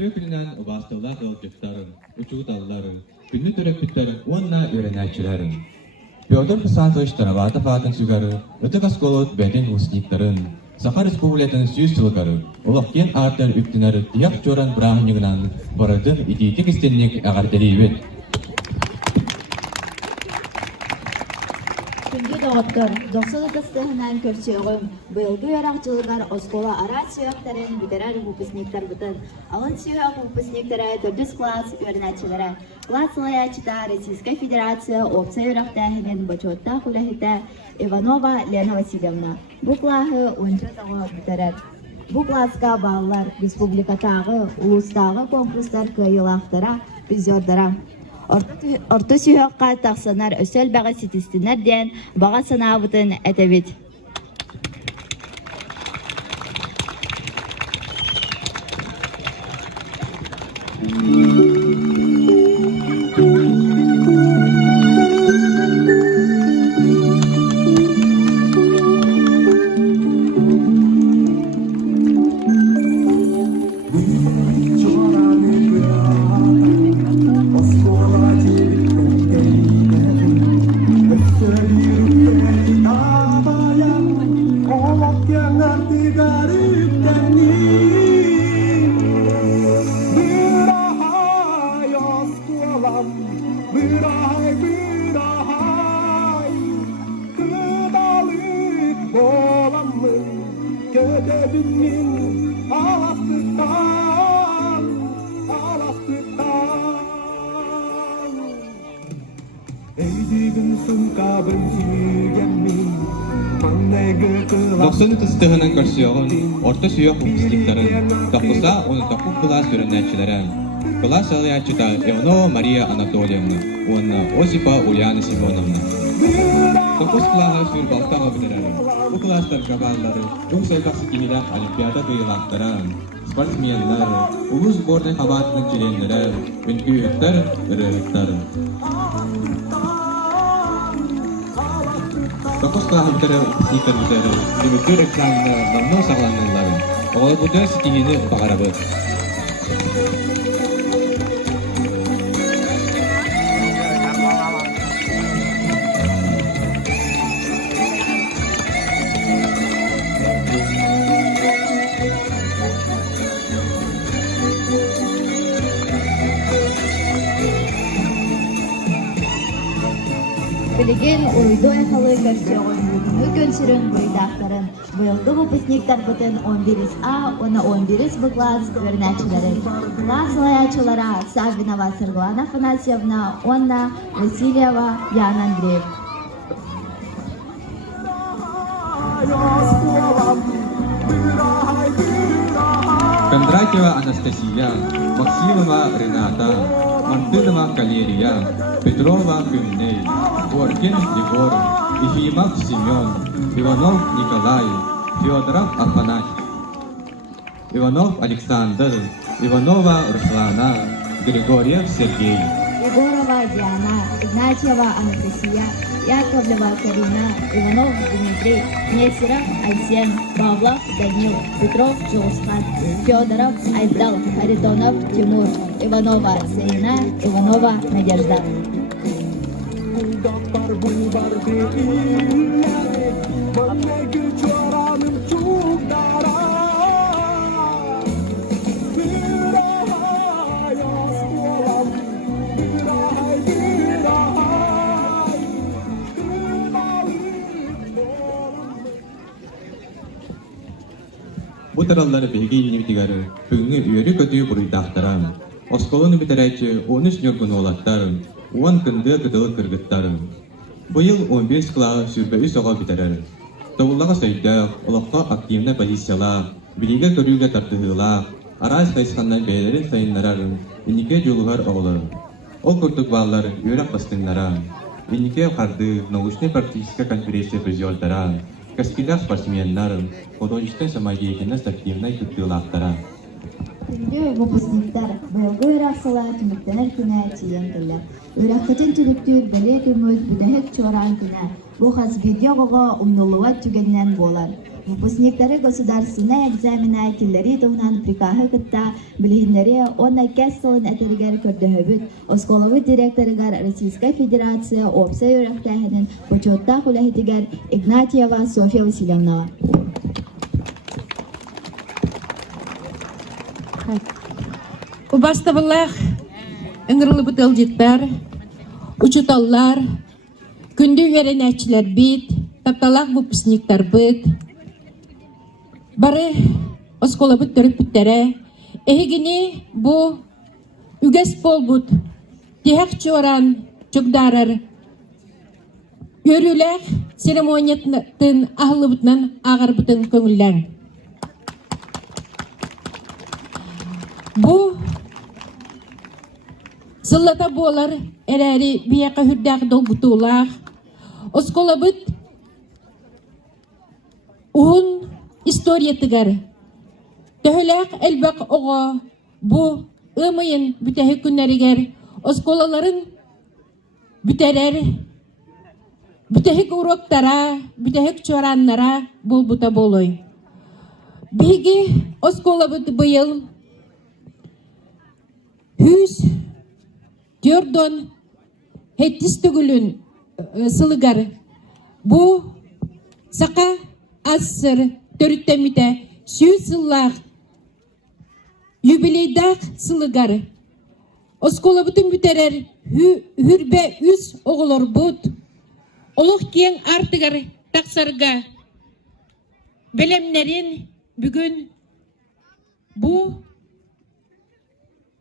Өтө күннен убастылар кылгыттарын, учуталларын, күннү төрөкпүттөр онна үйренәчиләрин. Петр Хасанович Тараватов атын сүгәрі, өтік асколот бәден ұсниктарын, Саха Республикатын сүйіз сылғары, олақкен артын үктінәрі тияқ жоран бірағынығынан барадың идейтік істеннік ағардалейбет. Күнгі доғыттыр, доқсылы қыстығынан көрсеуғым, бұйылғы өрақ жылығар оскола ара сүйақтарын бүдерар выпускниктар бұтын. Алын сүйақ выпускниктары 4 класс өрнәтчілері. Класс лаячыта Российская Федерация опция өрақтағының бачотта құлахита Иванова Лена Васильевна. Бұл клағы 10 тағы бүдерар. Бұл классқа балалар республикатағы, ұлыстағы конкурстар көйілақтыра, үзердіра. Орта сүйаққа тақсанар өсел баға сетістінер ден баға санабытын әтәбет. Доқсын тұстығының көрсеуғын, орта сүйек ұпыстықтарын, таққыса оны таққық класс өрінәтчілерін. Класс алаячыта Иванова Мария Анатольевна, оны Осипа Ульяна Симоновна. Таққыс клаға сүйірбалтаға білерін. Бұл класстар жабалары, ұң сайқақсы кемелер олимпиада дұйылақтырын. Спортсменлер, ұлы сборный қабатының черенлері, үнкүйеттер, үріріктері. Таққыс клаға бүтері ұпыстықтар бүтері, үміттер экзамені намнау сағланыларын. Оғай бұды сетеңені бағарабы. Білеген ойды айқалы көрсеуғын бүгінгі көншірін бұйдақтарын. Бұйылғы выпускниктар бұтын 11А, оны 11 бұл класс өрнәтчілері. Класс лаячылара Савинова Сырглана Афанасьевна, Онна Васильева Ян Андреев. Кондратьева Анастасия, Максимова Рената, Мартынова Калерия, Петрова Гюмней, Горкин Егор, Ефимов Семен, Иванов Николай, Федоров Афанасий, Иванов Александр, Иванова Руслана, Григорьев Сергей. Егорова Диана, Игнатьева Анастасия, Яковлева Карина, Иванов Дмитрий, Несеров Айсен, Павлов Данил, Петров Джоусхан, Федоров Айдал, Харитонов Тимур, Иванова Саина, Иванова Надежда. Bu taralları belge yöneticileri, büyüğü üyeri kötüyü buruydaktırım. Oskolunu bitireyci 13 nögün oğlatlarım, 10 kındığı kıtılı kırgıtlarım. Bu yıl 11 kılağı sürbeyi soğa bitirir. Tavullağa söydük, olakka aktivne pozisyalar, bilge körüge tartıhılar, araz kayskandan beylerin sayınlararım, inike jolugar oğlarım. O kurtuk bağlar üyerek bastınlara, inike kardı, nauşne partisiska konferensiya preziyoltara, Каспидар спортсменларым, художественной самодеятельность активной күттілақтара. Күнде выпускниктар бұйылғы өрақсыла түміктенер күні тиен кілі. Өраққытын түліктір бәле күміт бүдәхік чоран күні. Бұл қаз видеоға ұйнылуат түгеннен болар. Выпускниктары государственной экзаменателleri тугунан прикахы кытта билигиннери онна кэссылын этергер көрдөһөбүт осколову директорыгар Российская Федерация опсай өрөктәһенин почетта хулахитигер Игнатьева Софья Васильевна. Убастабыллах ыңырлы бутылжыттар, учуталлар, күнді веренәчілер бит, тапталақ выпускниктар бит, бары оскола бут төріп біттері, эхигini bu üges bol bud, tihak çoran çokdarar, yörülek seremoniyatın ahlı butnan ağır butun köngüllen. Bu sılata bolar ereri biyaka hürdağ dol butular, oskola bud uhun istoriyatıgar. Töhülek elbaq oğa bu ımayın bütehik günleriger oskolaların büterer bütehik uroktara bütehik çoranlara bol buta boloy. Bigi oskola bud bu yıl 104 hettis tügülün sılıgar bu saka asır törüttemite 100 yıllar Юбилейдах сылыгар. Оскола бутын бүтерер хүрбе үз оғылар бұд. Олық кен артығар тақсарға. Білемнерін бүгін бұ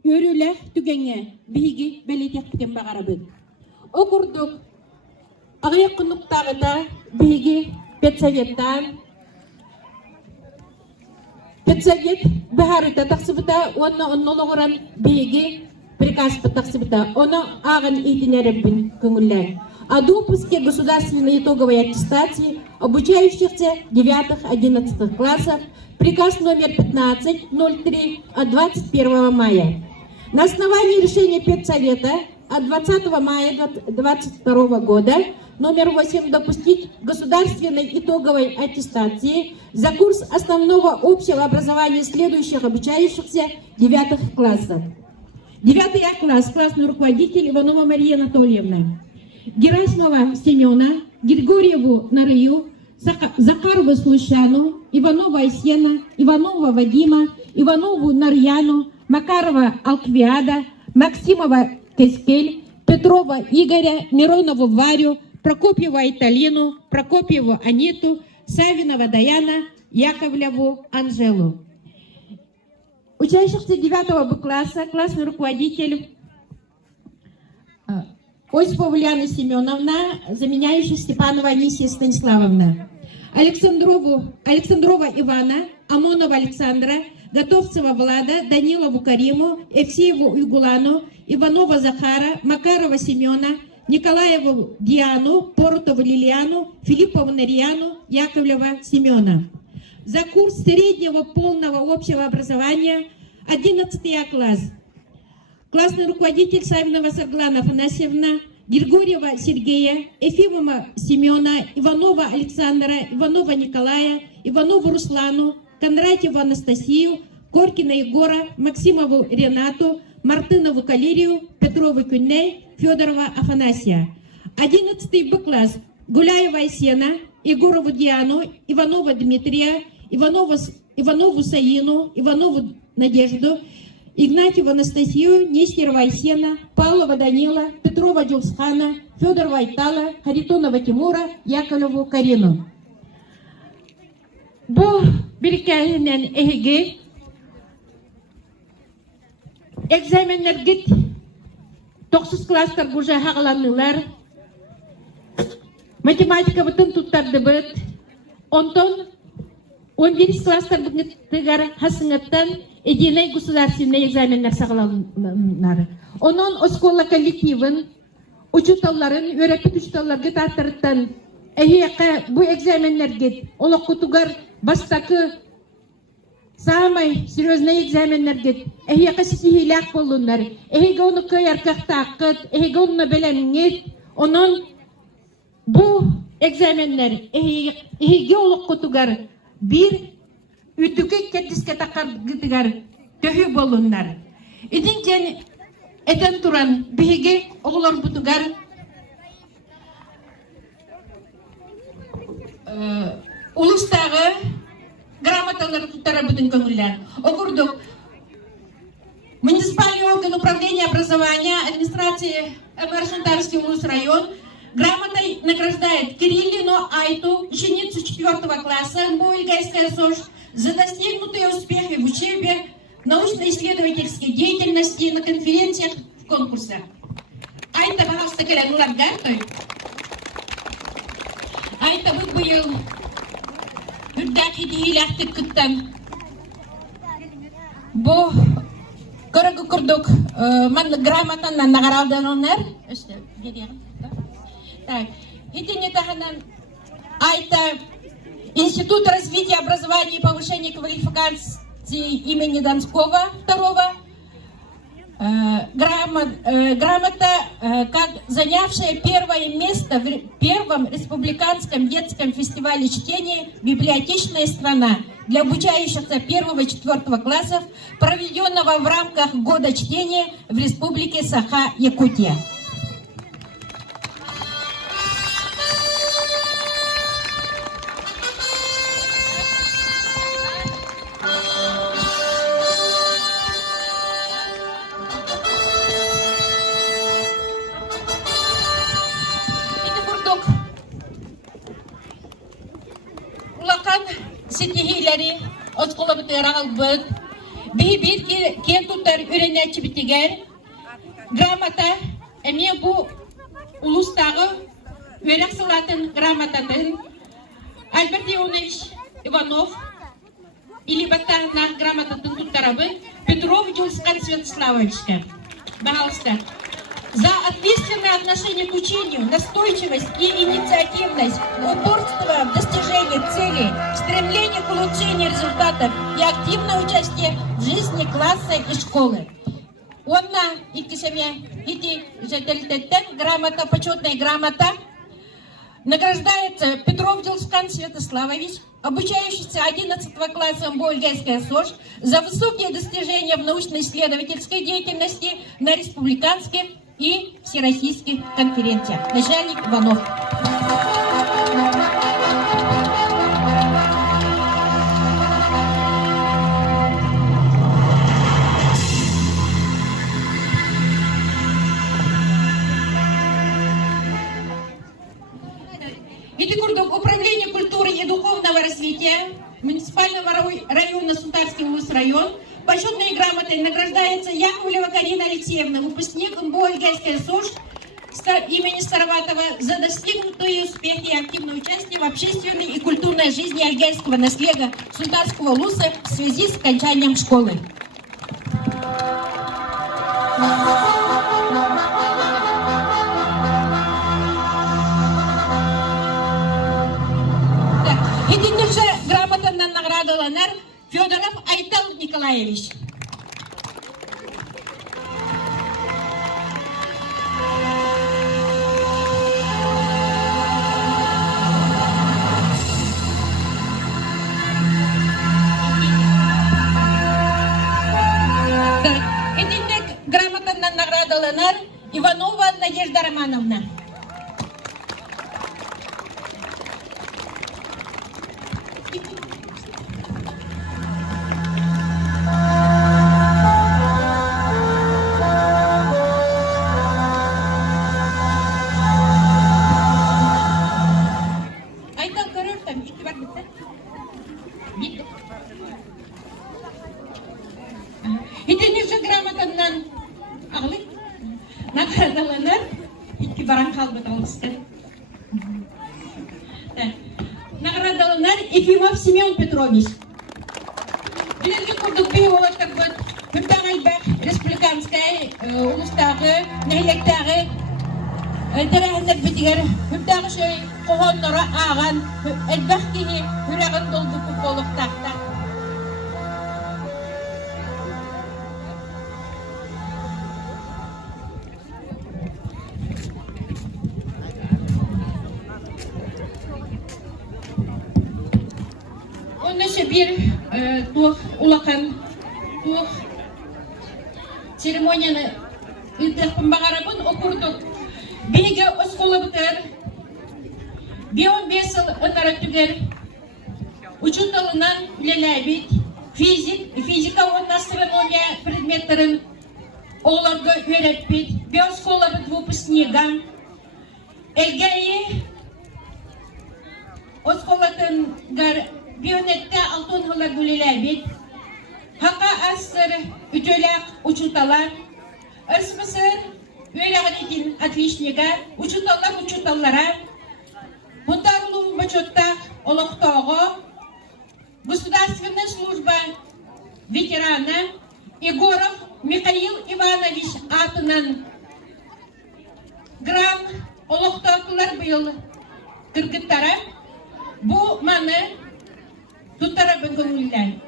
өріләқ түгенге бейгі бәлетек бүтен бағара бұд. Оқырдық ағай құнықтағыда бейгі педсоветтан Педсовет бахарыта тақсыбыта, онна оннологоран бейге приказ по тақсыбыта, она аган итинеребин көңілләр. О допуске государственной итоговой аттестации обучающихся 9-11 классов, приказ номер 1503 от 21 мая. На основании решения Педсовета от 20 мая 2022 года номер 8 допустить государственной итоговой аттестации за курс основного общего образования следующих обучающихся 9 классов. 9 класс, классный руководитель Иванова Мария Анатольевна, Герасимова Семена, Григорьеву Нарыю, Закарову Слущану, Иванова Айсена, Иванова Вадима, Иванову Нарьяну, Макарова Алквиада, Максимова Кескель, Петрова Игоря, Миронову Варю, Прокопьева Италину, Прокопьеву Аниту, Савинова Даяна, Яковлеву Анжелу. Учащихся 9 Б класса, классный руководитель Осипова Ульяна Семеновна, заменяющая Степанова Анисия Станиславовна. Александрова Ивана, Амонова Александра, Готовцева Влада, Данилову Кариму, Евсееву Югулану, Иванова Захара, Макарова Семена, Николаеву Диану, Порутову Лилиану, Филиппову Нарьяну, Яковлева Семена. За курс среднего полного общего образования 11 класс. Классный руководитель Савинова Саглана Афанасьевна, Григорьева Сергея, Ефимова Семена, Иванова Александра, Иванова Николая, Иванову Руслану, Кондратьеву Анастасию, Коркина Егора, Максимову Ренату, Мартынову Калерию, Петрову Кюней, Федорова Афанасия. 11 Б класс. Гуляева Айсена, Егорову Диану, Иванова Дмитрия, Иванову Саину, Иванову Надежду, Игнатьеву Анастасию, Нестерова Айсена, Павлова Данила, Петрова Джулсхана, Федорова Айтала, Харитонова Тимура, Яковлеву Карину. Бу биркәһеннән эһиге экзаменнәр гит 9 класстар буҗа һагаланнылар. Математика бутын туттарды бит. Онтон 11 класстар бутыгар хасыңаттан единый государственный экзаменнәр сагаланнар. Онон оскола коллективын учуталларын өйрәтүчтәләргә тартырттан эһиякә бу экзаменнәр гит. Олак кутугар бастакы самый серьезный экзаменнер гит. Эһиякә сихилак болуннар. Эһиге уны кыяркактакыт, эһиге уны белемнет. Онон бу экзаменнер эһиге олак кутугар bir üdükü kettiske takar gidigar töhü bolunlar. İdinken eden turan bihige oğlar butugar ulustағы грамоталары tutara bütün köngüller. Okurduk. Муниципальный орган управления образования, администрации Шунтарский улус район грамотой награждает Кириллину Айту, ученицу 4 класса МБО Ильгайская СОЖ, за достигнутые успехи в учебе, научно-исследовательской деятельности на конференциях, в конкурсах. Айта, пожалуйста, Кирилл Гартой. Айта, вы был Үрдәк идеяләхтік күттен. Бұ көрігі күрдік мән грамотаннан нағаралданылар. Итіне тағынан айта Институт развития образования и повышения квалификации имени Донского II. Грамота, как занявшая первое место в первом республиканском детском фестивале чтения «Библиотечная страна» для обучающихся 1-4 классов, проведенного в рамках Года чтения в Республике Саха-Якутия. Сетихилери от колабыты рағалбыт, бейбет кен туттар үренетчі бітігер, грамота, әме бұ ұлыстағы өрек сылатын грамотатын Альберт Ионович Иванов или баттағына грамотатын туттарабы Петров Юльскан Святославовичка. Пожалуйста. За ответственное отношение к учению, настойчивость и инициативность, упорство в достижении целей, стремление к улучшению результатов и активное участие в жизни класса и школы. Онна ити семья, ити жительтеттен грамота, почетная грамота, награждается Петров Дилскан Святославович, обучающийся 11 класса МБО Ильгайская СОЖ, за высокие достижения в научно-исследовательской деятельности на республиканских и всероссийских конференциях. Начальник Иванов. Управление культуры и духовного развития муниципального района Сунтарский улус район почетной грамотой награждается Яковлева Карина Алексеевна, выпускник МБО Ильгайская СОЖ имени Староватова, за достигнутые успехи и активное участие в общественной и культурной жизни альгайского наследия Сунтарского улуса в связи с окончанием школы. Единичная грамота на награду Ланар Федоров Айтал Николаевич. Единичная грамота на награду Ланар Иванова Надежда Романовна. Единичная грамотаннан ағылы наградаланар икки баран қалбыт алысты. Наградаланар Ефимов Семен Петрович. Билерге құрдық бей олаштар бұд. Күртан әлбәқ республиканскай ұлыстағы, нәйлектағы тәрәхіндер бітігер. Күртағы шөй қоғонлары аған әлбәқ кейі үрәғын долды күпқолықтақта. Оннысы bir тух улахан тух церемонияны ынтықпын бағарабын окурдук. Беге оскола бітір. 15 жыл ынара түгер. Учуталынан үлеләбит. Физика он астрономия предметтерін оларға өретпит. Биоскола бит выпускнига. Элгейі осколатын бионетте алтын ғылар үлеләбит. Хақа астыр үтөләк учуталар. Ырсмысыр өйләғанетін отличнига. Учуталлара. Мұнтарылу бачоттақ олықтағы Государственная служба ветерана Егоров Михаил Иванович атынан грам олықтақылар бұйыл кіргіттара. Бұл маны тұттара бүгінлілер.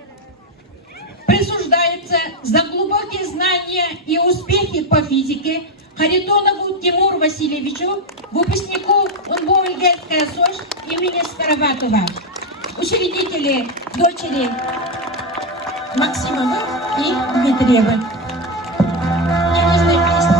Присуждается за глубокие знания и успехи по физике Харитонову Тимуру Васильевичу, выпускнику УНБО-Ольгерская СОЖ имени Староватова, учредители дочери Максимова и Дмитриева. Ненужная песня.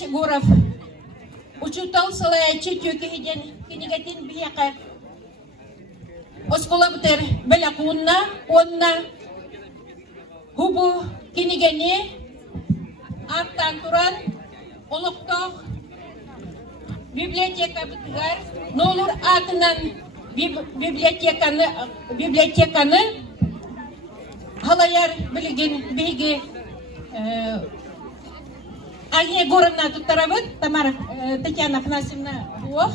Егоров учутал салая чечөкеден кенегетин бияка оскола бутер белакунна онна хубу кенегени аттан туран олукток библиотека бутгар нолур атынан библиотеканы халаяр билген беги Алья Егоровна туттарабыт, Тамара Татьяна Афанасьевна Буох,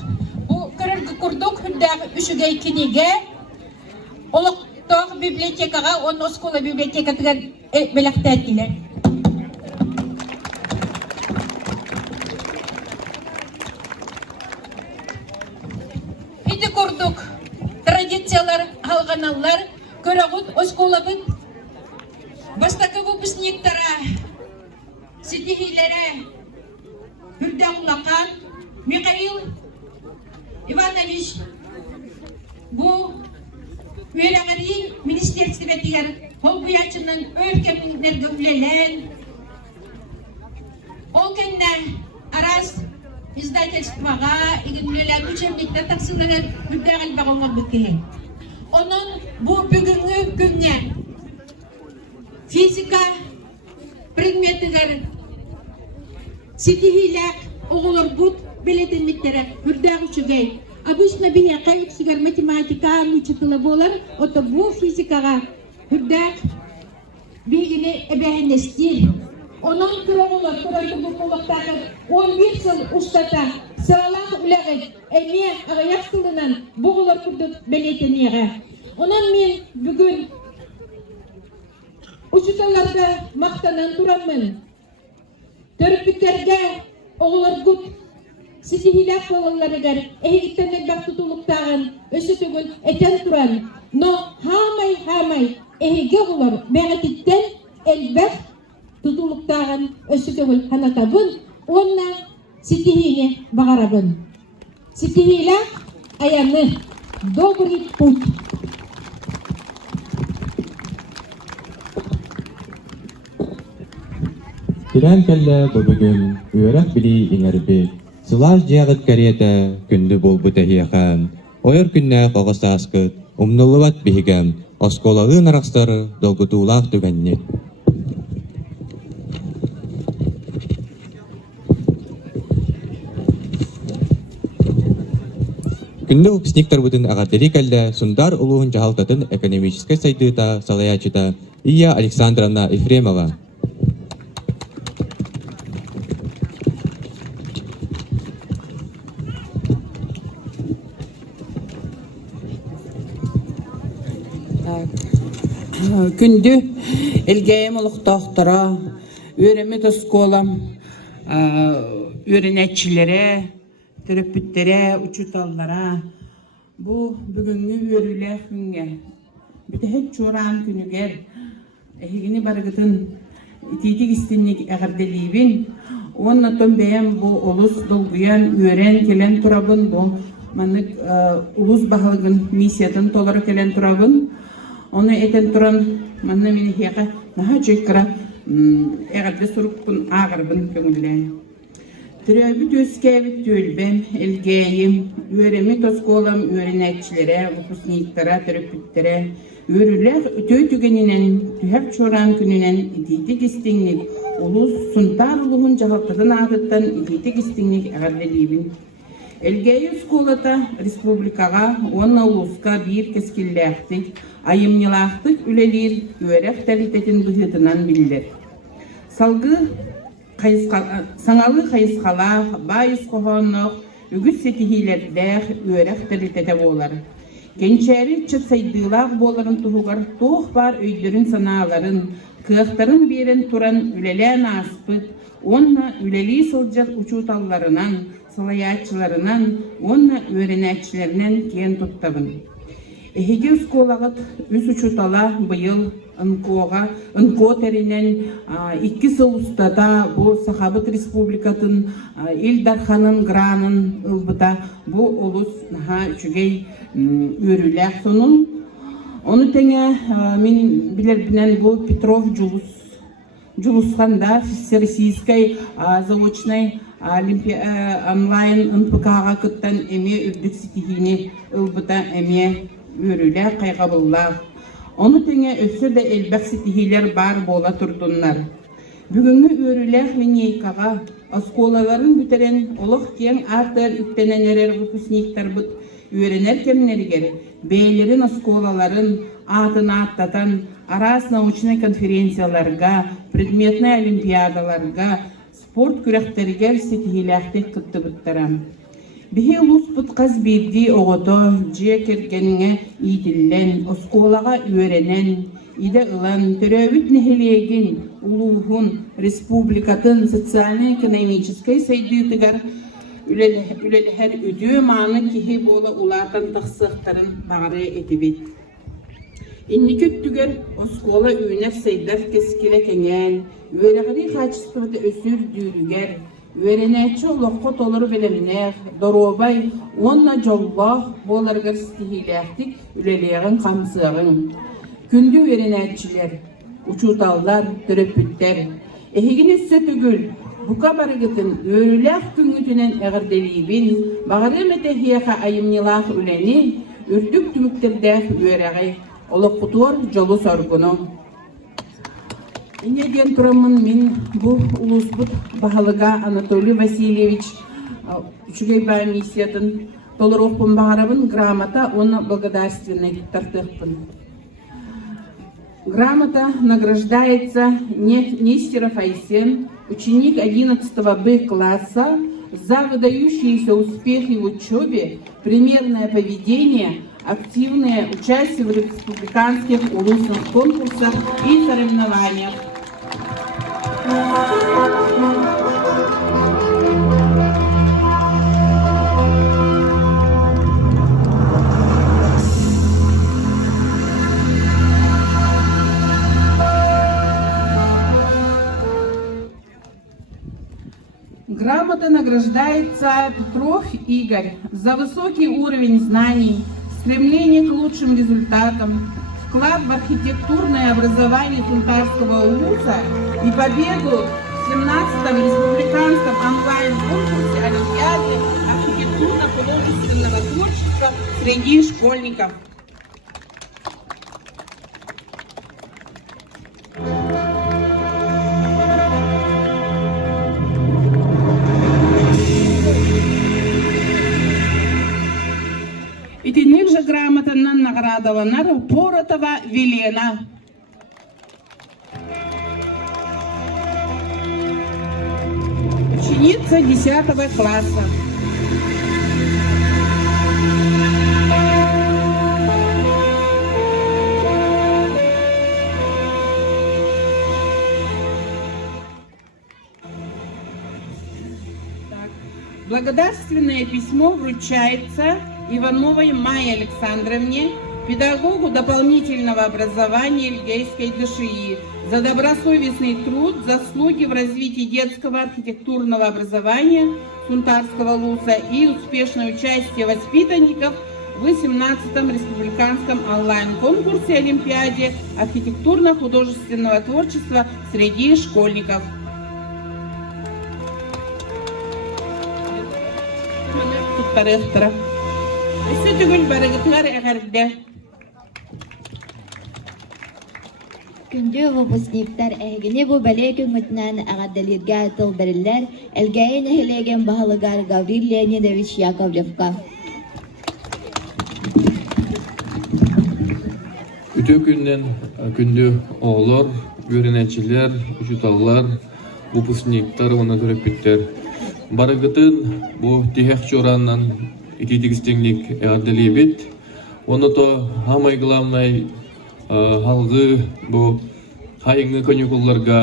бу кырыргы курдук хүлдәг үшүгей кинеге, олукток библиотекага, он оскола библиотека тигер беләктә әттиләр. Иде курдук традициялар алганалар, көрәгут осколабыт, бастакы выпускниктара Сетихилere Hürdağulakan Mikhail Иванович bu Üyeleğerin Ministersivetiler Holbuyaçının ülkeminlerge ülelen o kenne aras izdательствоға ülelen üçemlikte taksırlar Hürdağın bağımlar bütkeyen. Onun bu bugünkü günne fizika предметігер сетихиләк оғылар бұд білетін меттері үрдәғ үшігей. Обычно біне қай үксігер математика учитылы болар, оты бұл физикаға үрдәғ бейгіне әбәхінестер. Оның тұрағылар тұрарды бұл қолықтағы 11 жыл ұштата сыралақ үләғі әме ағаяқ сылынан бұғылар күрді білетін еға. Онан мен бүгін Учуталарда мақтанан турамын. Төріпіктерге оғылар күт, сетихиләк болыларыгар, әйгіттенек бақ тұтылықтағын, өсі түгіл әтен туран. Но хамай, әйге оғылар бәғетіттен әлбәқ тұтылықтағын, өсі түгіл ханатабын, онна сетихине бағарабын. Сетихиләк аяны, добрый путь. Тиран кәллә бу бүгін үйрәк били иңерби. Сылаж жагыт карета күнді болбу тәхияхан. Ойыр күннә қоғыса аскыт, умнулыват бихигәм, осколағы нарақстары долгутулақ түгәнне. Күнді ұпсниктар бұдын ағатері кәллә сундар ұлуғын жағалтатын экономическай сайдыта салаячыта Ия Александровна Ефремова. Күндү элгейем олуктоохтора, үөреми тоскуолам, үөренетчилere, төрөппүттере, учуталлара, бу бүгүнгү үөрүлээх күнгө, бүтэхет чуораан күнүгер, эхигини барыгытын ититик истинник эгерделиибин, оннотон бэйэм бу олус долгуян үөрен келен турабын, бу манык улус баһалыгын миссиятын толору келен турабын. Оны этен туран манна мени хияка наха чөйкара эгерде сурукпун агырбын көңүлен. Түрөбүт өскәбит түлбем, элгейим, үөреми тоскуолам үөренетчилере, выпускниктара, төрөпүттере, үөрүлэх өтөй түгенинен, түһәп чуоран күнүнен ититик истиңник, улус сунтар улуһун жагалтатын атыттан ититик истиңник эгерделиибин. Элгейи скулата республикага, онна улуска бир кескиллээхтик, айымнылаахтык үлелир үөрэх талитетин быһытынан биллер. Саңалы хайыскалаах, байыс кохоннох, үгүс сетихилердэх үөрэх талитете болар. Кенчери чатсайдыылаах боларын туһугар туох бар өйдөрүн санааларын, кыахтарын берен туран үлелээн аспыт, онна үлели сылжат учуталларынан, салаячыларынан, онна үөренәчилеринен кен туттабын. Эхиге сколагат үс учутала быйыл ынко теринен 2 сыл устата бу Сахабыт республикатын Илдарханын гранын ылбыта бу олус наха үчүгей үөрүлээх сонун. Onu tenge min bilirbilen bu Petrov Julusханда Всероссийской заочной онлайн НПК-га кыттан эме үрдүк ситихини ылбыта эме үрүлэ кайгабыллах. Onu tenge өссө да элбэх ситихилер бар бола турдуннар. Бүгүнгү үрүлэх линейкага осколаларын бүтерен олох кең артер үттененерер выпускниктар бут үөренер кемнергер бейлерин осколаларын атын аттатан арас научный конференцияларга, предметный олимпиадаларга, спорт күрәхтергер сетихиләхтек кыттыбыттарам. Бихе улуспут каз бирди огото же кергенге идиллен, осколага үөренен, иде ылан төрөбүт нехелегин улуухун республикатын социально-экономической сайдыытыгар үлелэхэр үдүү мааны кихи бола улаатан тахсыахтарын багары этибит. Инникөттүгер оскола үйнер сайдар кескиле кеңен, үөрэгри качествода өсүр дүүрүгер, үөренэчи олоққо толору белемнех, доробай, онна жоллах боларгар стихилэхтик үлелээгин камсыагын. Күндү үөренэчилер, учуталлар, төрөппүттер, эхигин өссө түгүл, бука барыгытын өөрүлээх күңүтүнен эгерделиибин, багары метехияха айымнылаах үлени, үрдүк түмүктердэх үөрэгай, олоққутуар жолу соргуну. Инеден турамын мен бұл улуспут бахалыга Анатолий Васильевич үчүгей бай миссиятын толорохпун багарабын грамота, оны благодарственный тартыхпын. Грамота награждается Нестеров Айсен, ученик 11 Б класса, за выдающиеся успехи в учебе, примерное поведение, активное участие в республиканских улусных конкурсах и соревнованиях. Грамота награждается Петров Игорь за высокий уровень знаний, стремление к лучшим результатам, вклад в архитектурное образование Тунтарского улуса и победу в 17-м республиканском онлайн-конкурсе Олимпиады архитектурно-художественного творчества среди школьников. Итинник же грамотаннан наградованар Поротова Велена. Ученица 10 класса. Благодарственное письмо вручается Ивановой Майе Александровне, педагогу дополнительного образования Эльгейской ДШИ, за добросовестный труд, заслуги в развитии детского архитектурного образования Сунтарского ЛУСа и успешное участие воспитанников в 18-м республиканском онлайн-конкурсе Олимпиаде архитектурно-художественного творчества среди школьников. Күндө выпускниктар әгіне бу бәле күмітнен ағаддалирға тылдырылар, әлгәйін әхілеген бағылығар Гаврил Леонидович Яковлевка. Үтө күннен күндө оғылар, өренәчілер, ұчуталар, выпускниктар, оны көріппеттер. Барығытын бұл тихек жораннан итетігістеңлік әғаддалебет. Оны то хамай главнай халғы бұл хайыңы конюкулларға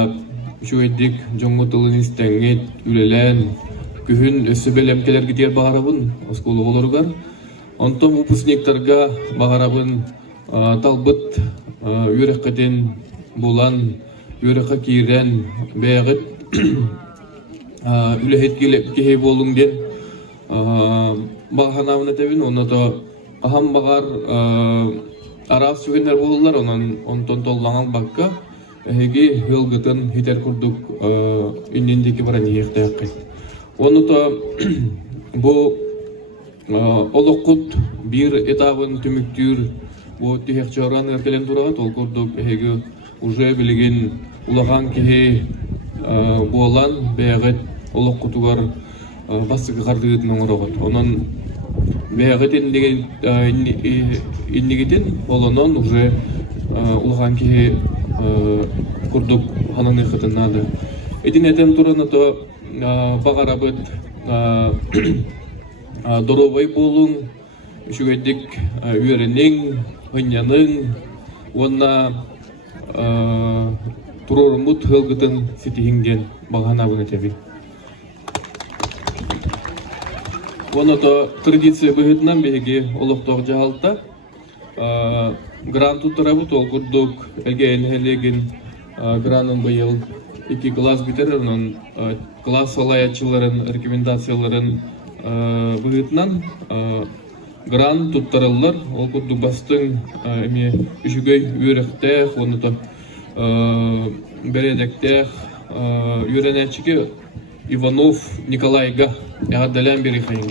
үшуедік жоңғы тылын істеңет, үлелән, күхін өсі бәлемкелер кетер бағарабын, осколы оларғар. Онтон выпускниктарға бағарабын талбыт үйреккеден болан, үйрекка кейрен, бәғыт үлехет кехей болың ден бағанавына тәбін, оны то қахам бағар арас сүгендер болылар, онтон толлаңал баққа әйге хылғытын хитер күрдік үннендекі баран еқті әққет. Оны то бұл олыққұт бір этабын түміктір бұл тихек чаран әркелен тұрағат, ол күрдік әйге уже білген ұлаған кехей болан бәғет олыққұтығар бастығы қардығытын оңырағат. Онын бәғет иннегеден олонон уже улған кеге күрдік ханын иқытынады. Эдин әдем тұраны то бағарабыт доровай болың, үшігедік үйерінің, ғынyaның, онна тұрорымыт ғылғытын сетихіңден бағанабын әтебі. Оны то традиция бұғытынан бәйге олықтық жағалта. Грант ұттарабы тол күрдік әлгейін әлеген гранын бұйыл 2 класс бітер, класс алаятчыларын, рекомендацияларын бұғытынан грант ұттарылар. Ол күрдік бастың үшігей үйректәқ, оны то бәредектәқ үйренәчіге Иванов Николайга әғаддалян бері қайын.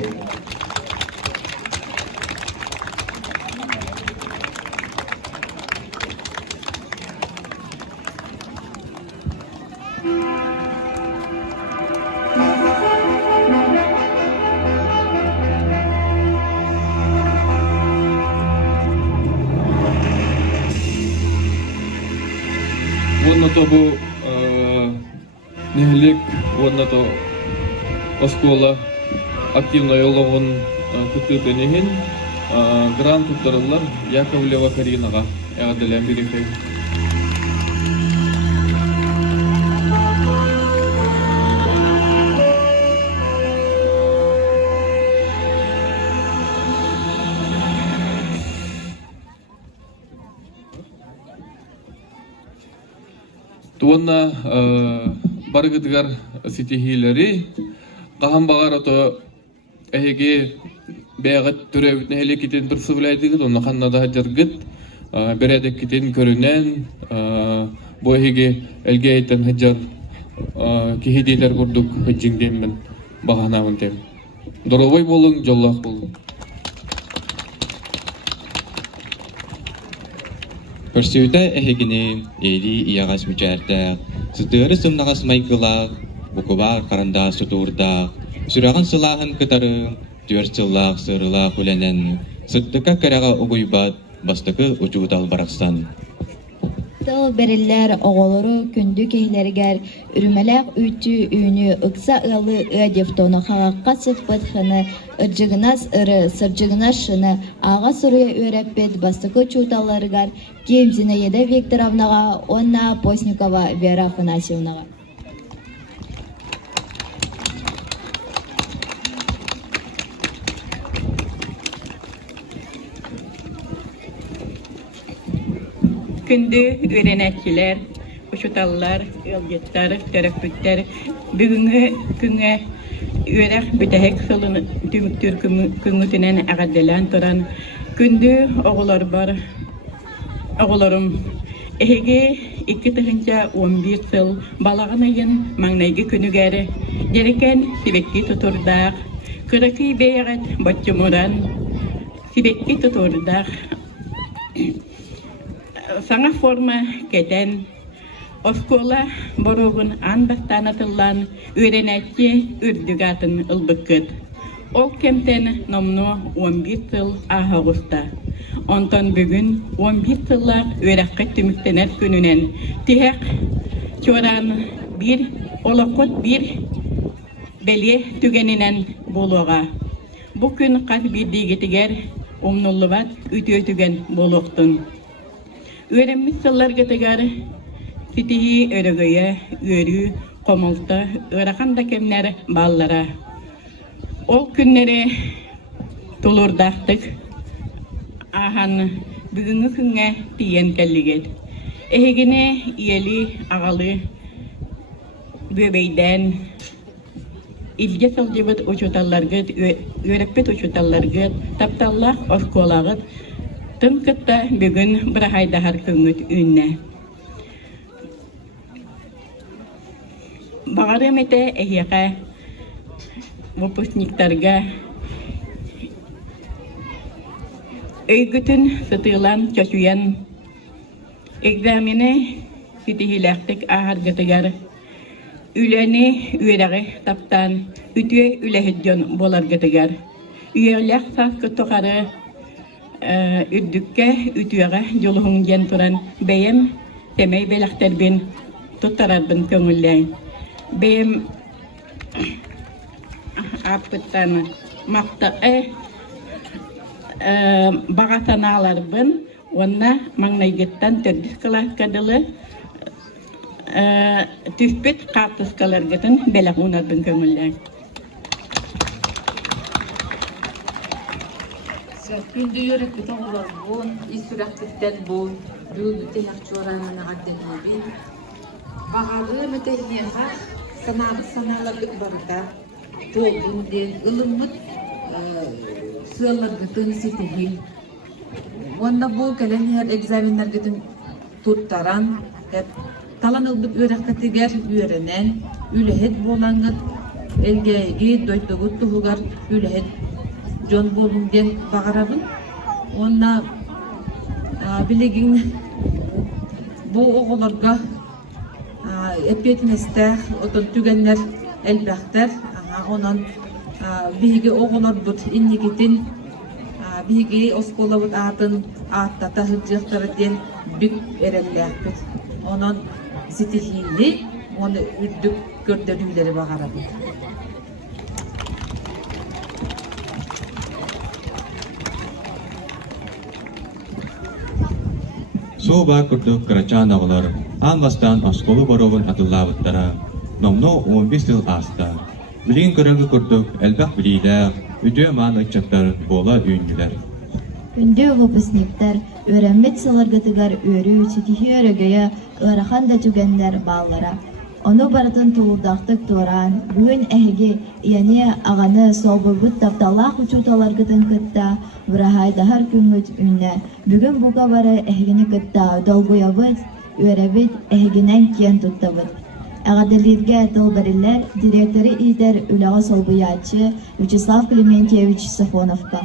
Оны то бұл нехлік, оны то оскола активно йолығын күттірденеген грант ұттарылар Яковлева Каринаға әғадалян бері қайын. Туанна баргыдгар ситихилери қахан бағар ото әйге бәғыт түрәбітіне әлі кетен тұрсы білайдығыд, оны қаннада жаргыд берәдік кетен көрінен бұл әйге әлге әйттен хыджар кехедейлер көрдік хыджиңден мен бағанауын тем. Доровой болың, жоллақ болың. Көрсөйті әйгенен әйли ияғас мүчәрдәқ, сытыры сымнағас майқылақ, бұқыбар қаранда сұтурдақ, сүрағын сылағын кытарым, төр сылақ сырылақ үләнен, сыттықа кәраға ұғойбат, бастықы ұчуытал барақсан. Тыл бериллер оголору күндү кейлергер үрмелек үтү үйнү ыкса ылы ыдефтону хагакка сыппыт хыны ыржыгынас ыры сыржыгынас шыны ага суруя өреппет бастыкы чуталарыгар Кемзинаеда Викторовнага, Онна Постникова Вера Афанасьевнага. Күндү öğrenetçiler, uçutallar, ılgıtlar, törökbüttер, бүгүнгү күнгө öğrek bütehek sılını tümüktür küngütünen ağaddelan turan. Күндү oğular бар, oğularım. Ehege 2 tığınca 11 yıl balağınayın magnaygı günügeri. Gereken sibekki tuturdaq, kırıkı beyagat batçumuran, sibekki tuturdaq. Sana forma keden, oskola borogun anbastan atılan öğrenetçi ürdügatın ılbıkkıt. O kemten nomnu 11 yıl Ağustos'ta. Ondan bugün 11 yıllar öğrekke tümüktenet gününen tihek çoran bir olakot bir belye tügeninen buluğa. Bugün kat bir digitiger umnullubat ütüye tügen buluktun. Öğrenmiş yıllar getigar sitihi örgüye, örü, komulta, öğrekan da kemler ballara. Ol günleri tulurdaktık. Ahan бүгүнгү күнгө тиен келлигет. Эхегине иели агаlı бөбейден илге сылжыбыт учуталларгыт, өрөппет учуталларгыт, тапталлах осколагыт, тым кытта бүгүн бирахайдахар күнгүт үнне. Багарымете эхеге выпускниктарга Öygütün sıtılan çöçüyen egzamini sitihilaktik ahar gıtıgar. Üleni üyeleri taptan ütüye ülehidyon bolar gıtıgar. Üyelek saskı tokarı üddükke ütüyege yoluğun jen turan beyem temey belakter bin tutararbın köngülleyin. Beyem apıttan maktağı бағатаналар бін, онна маңнайгеттан төрдіскалар кадылы түспет қартыскалар гетін бәләқ унар бін көңілләң. Күнді үйерек бүтін олар бұл, исүрәктіктен бұл, бұл бүтін ақчуаранын ағадден бін. Бағалы мәтәйнеға саналарлық барда, толғын ден ылымыт sığırlar gıtın sitihil. Onda bu gelen egzaminler gıtın tuttaran, talan ıldık öğrektetiger öğrenen, ülehet bolanıt, elgeygi, doytugut tuhugar, ülehet jon bolun den bağarabın. Onda bilegin bu oğularga epetnesler, oton tügenler elbekter, onan Bihigi oğular but innigitin, bihigi oskola but atın attata hıcıqtırı den bük erellekbit. Onun sitihini, onu ürdük gördürüleri bağarabit. Soba kurduk kıracağın ağlar, anbastan oskolu borogun atıllabıttara, nomno 15 yıl asta. Bilin kırıngı kurduk, elbaq biliyler, üdüye mağın ıççaklar, bola ünlüler. Күндү выпускниктар öğrenmet сыларгытыгар өрү ситихи өрөгөйө ырахан да түгеннер баллара. Ону бартын туулдактык туран, бүгүн эһиги ияне аганы солбубут тапталах учуталаргытын кытта, бырахайдахар күнгүт үнне. Бүгүн буга бары эһигини кытта долгуябыт, өрөбүт эһигинен киен туттабыт. Агаделирге тылбариллер директоры идер үлага солбуячы Вячеслав Клементьевич Сафоновка.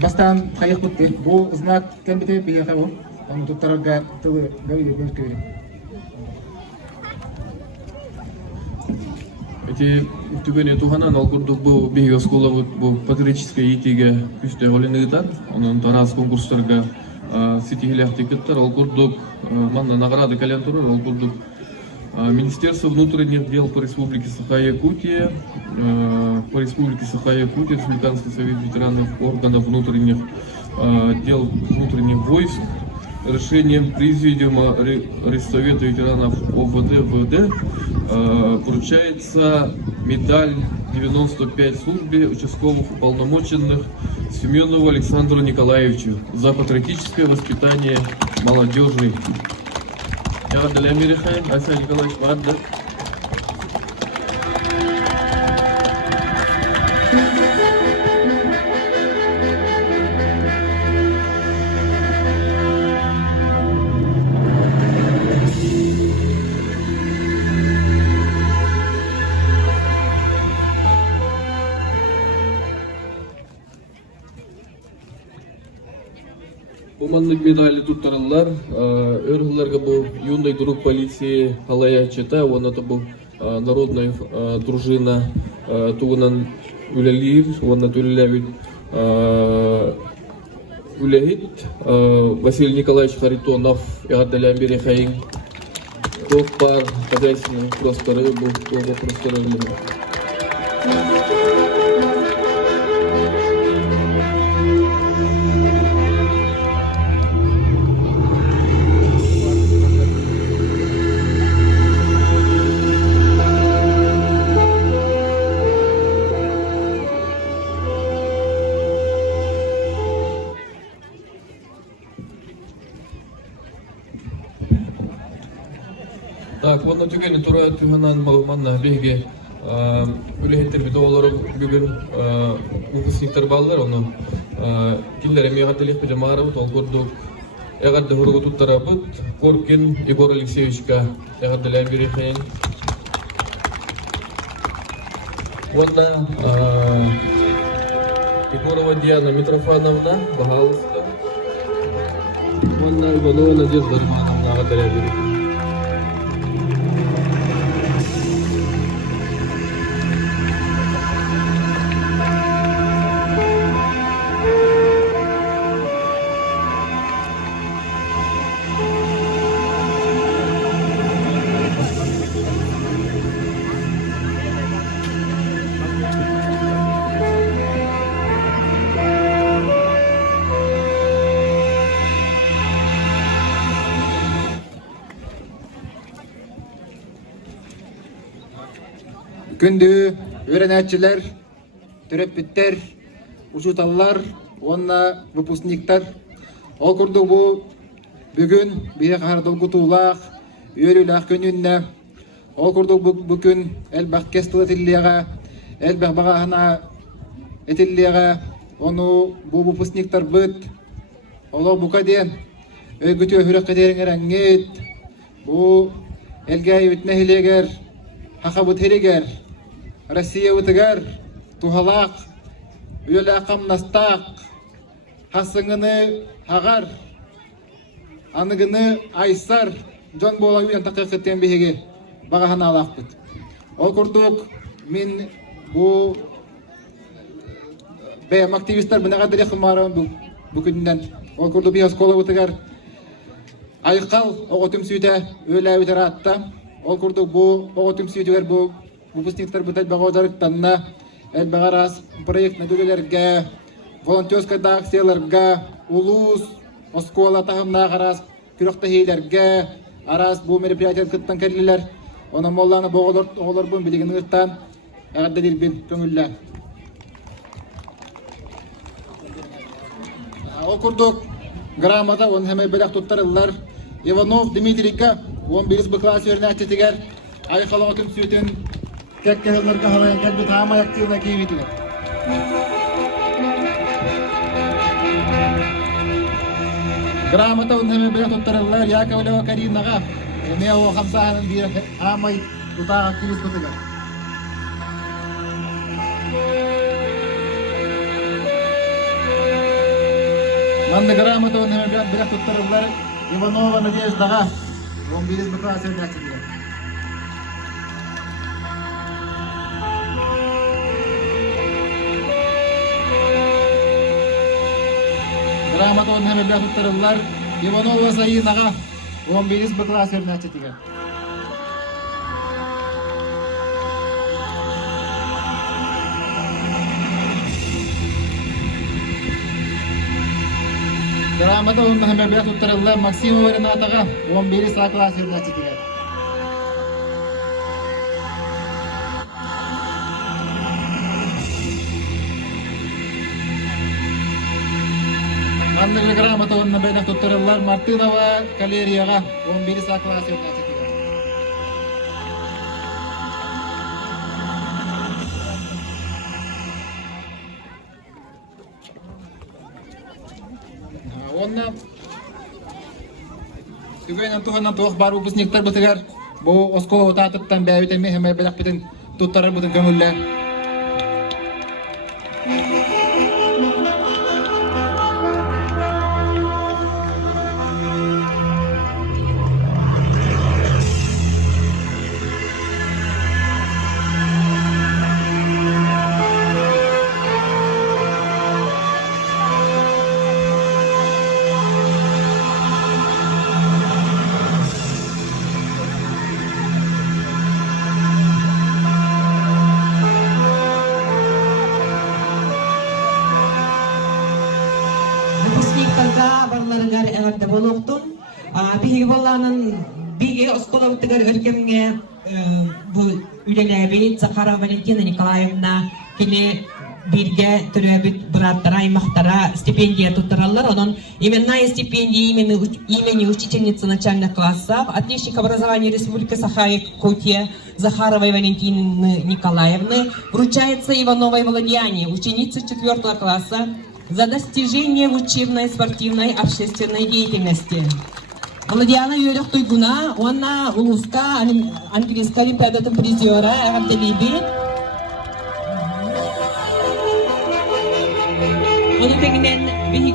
Бастан қайық бұтты. Бұл знак кәмбеті бейеға бұл. Оны тұттарға тылы гәуді бөлкөйді. Эти түгене туханан ал курдук бу бейге скола бу патриотическая итиге күстө голыныгытар. Онун тараз конкурстарга ситихилехтикиттар ал курдук манна награды калентуру ал курдук Министерство внутренних дел по Республике Саха-Якутия, Республиканский совет ветеранов органов внутренних дел внутренних войск, решением Президиума Рейссовета ветеранов ОВД вручается медаль 95 службе участковых уполномоченных Семенову Александру Николаевичу за патриотическое воспитание молодежи. Я отдаляю Мирихаем, Александр Николаевич, Варда. Уманлык медали туттараллар, өргүлөргө бу юный друг полиции халая чета, оны то бу народная дружина тугунан үлелир, оны төлелебит үлехит Василий Николаевич Харитонов ягдалян берехайын топ бар хозяйственный просторы бу просторы. Так, вот на тюгене тура тюганан малманна беге үлехеттер бит оларым бүгүн выпускниктер балдар оны киллер эмега телек пижамарым толгордук эгерде хургу туттарабыт Коркин Егор Алексеевичка эгерде лайберехен Вона Егорова Диана Митрофановна пожалуйста. Вона Иванова Надежда Романовна эгерде лайберехен. Күндү öğrenetçiler, törөппүттер, учуталлар, онна выпускниктар. Ол курдук бу бүгүн бие кардылгутуулак, өрүлак күнүнне. Ол курдук бүгүн элбак кестил этиллега, элбак багана этиллега, ону бу выпускниктар быт. Оло бука ден өгүтө хүрөк кедериңер аңгет. Бу элгей бүтнехилегер, хакабыт херегер. Россия утыгар, тухалак, үлелакам настак, хасыңыны хагар, аныгыны айсар, жон бола үйен такыкыттен беге багахана алакпыт. Ол курдук мен бу бэм активисттер бинага дирек кылмарым бу күндөн. Ол курдук бия школа утыгар айкал оготум сүйтө өлө үтератта. Ол курдук бу оготум сүйтөгөр бу выпускниктер бытать багажарыктанна элбагарас проект нәдүлелерге, волонтерская акцияларга, улус, оскола тахымна гарас, күрөктәһиләргә, арас бу мероприятие кыттан келлеләр. Оны молланы боголор бу билеген ыттан, ягда дилбин көңүлләр. Ол курдук грамота он һәме беләк туттарылар. Иванов Дмитрийга 11 класс өрнәтчетигәр, айкалыгы кем сүтен Кеккелерге халайын кәлбі тама активна кейвитілер. Грамота ұнхеме білек тұттарылар, Яковлева Каринаға, Мео Хамсағының бейі амай ұтаға активист бұтығар. Манды грамота ұнхеме білек тұттарылар, Иванова Надеждаға, 11 класс өрнәтчетігер. Грамота он һәм бәхет тарылар. Иванова Заинаға 11 класс өрнәтчетигә. Грамота он һәм бәхет тарылар. Максимова Ренатаға 11 класс өрнәтчетигә. Манныгы грамота онна бәйләк туттырылар Мартынова Калерияға 11 класс өтәчәк. Онна түгәннән туганнан тух бар выпускниктар бутыгар. Бу оскола отатыптан бәйтеме һәм бәләк битен туттарыр бутын көңелле. Выпускниктарга барларыгар эгерде болуктун биги болланын биги оскола утыгар өркемге бу үлелеби Захарова Валентина Николаевна кини бирге төрөбүт бураттара аймактара стипендия туттаралар. Онон именная стипендия имени учительницы начальных классов, отличник образования Республики Саха-Якутия Захаровой Валентины Николаевны вручается Ивановой Володьяне, ученице 4 класса, за достижение в учебной, спортивной, общественной деятельности. Володьяна Юрьев Туйгуна, она улуска английская олимпиадатын призера Агабделиби. Onun teginen bihi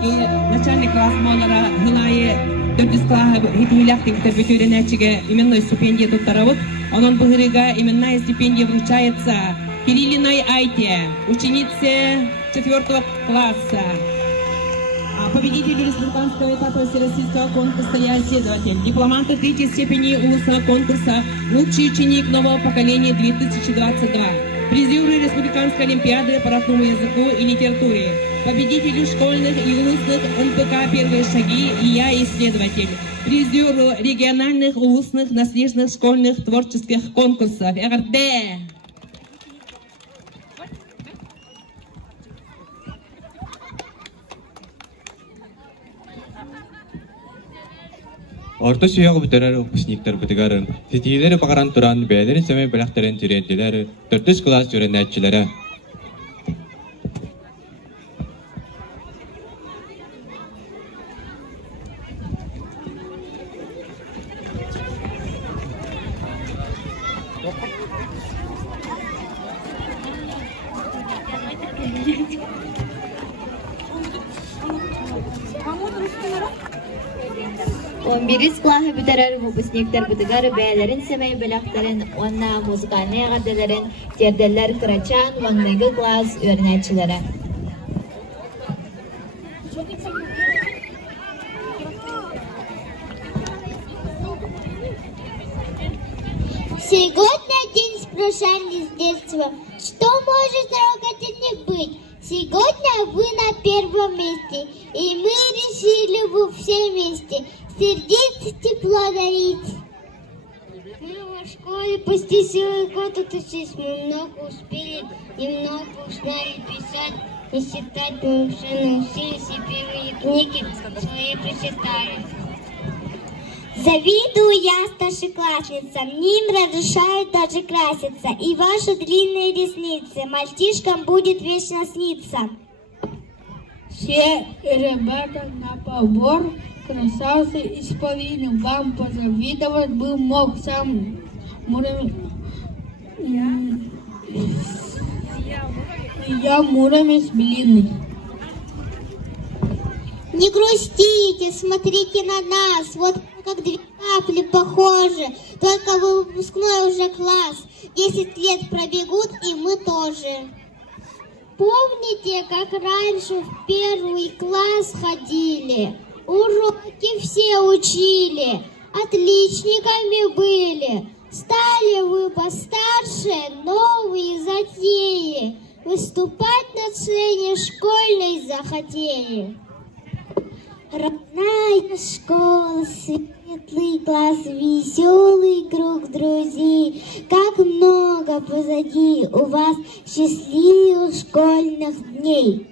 начальник класс молара хылайы 4 класс хитилахтик тепетюренечиге именной стипендия туттаравут. Onun быгырыга именная стипендия вручается Кириллиной Айте, ученице 4 класса. Победитель республиканского этапа всероссийского конкурса «Я исследователь», дипломанты 3-й степени УСА конкурса «Лучший ученик нового поколения 2022», призеры республиканской олимпиады по родному языку и литературе, победители школьных и устных НПК «Первые шаги» и «Я исследователь», призеры региональных устных наследных школьных творческих конкурсов РД. Орто сүйәгы бітірер выпускниктар бітігарын, сетиелері бағаран тұран бәлерін сөмей біләқтерін түйреттілері, 4 класс үйренәтчілері. Он бирис классы бітірер выпускниктар бітігар бәлерін сөмей біләқтерін, онна музыкальный ғаделерін терделер кырачан 10 класс үйренәтчілері. Сегодня день с прощания с детством. Что может трогательнее быть? Сегодня вы на первом месте, и мы решили бы все вместе сердец тепло дарить. Мы в школе почти целый год учились, мы много успели, немного узнали писать, не считать, мы уже научились и первые книги свои прочитали. Завидую я старшеклассницам, им разрешают даже краситься, и ваши длинные ресницы мальчишкам будет вечно сниться. Все ребята на побор, красавцы исполнили, вам позавидовать бы мог сам я Муромец Блинный. Не грустите, смотрите на нас, вот как 2 капли похожи, только выпускной уже класс, 10 лет пробегут, и мы тоже. Помните, как раньше в 1 класс ходили, уроки все учили, отличниками были, стали вы постарше, новые затеи, выступать на сцене школьной захотели. Родная школа, светлый класс, веселый круг друзей. Как много позади у вас счастливых школьных дней.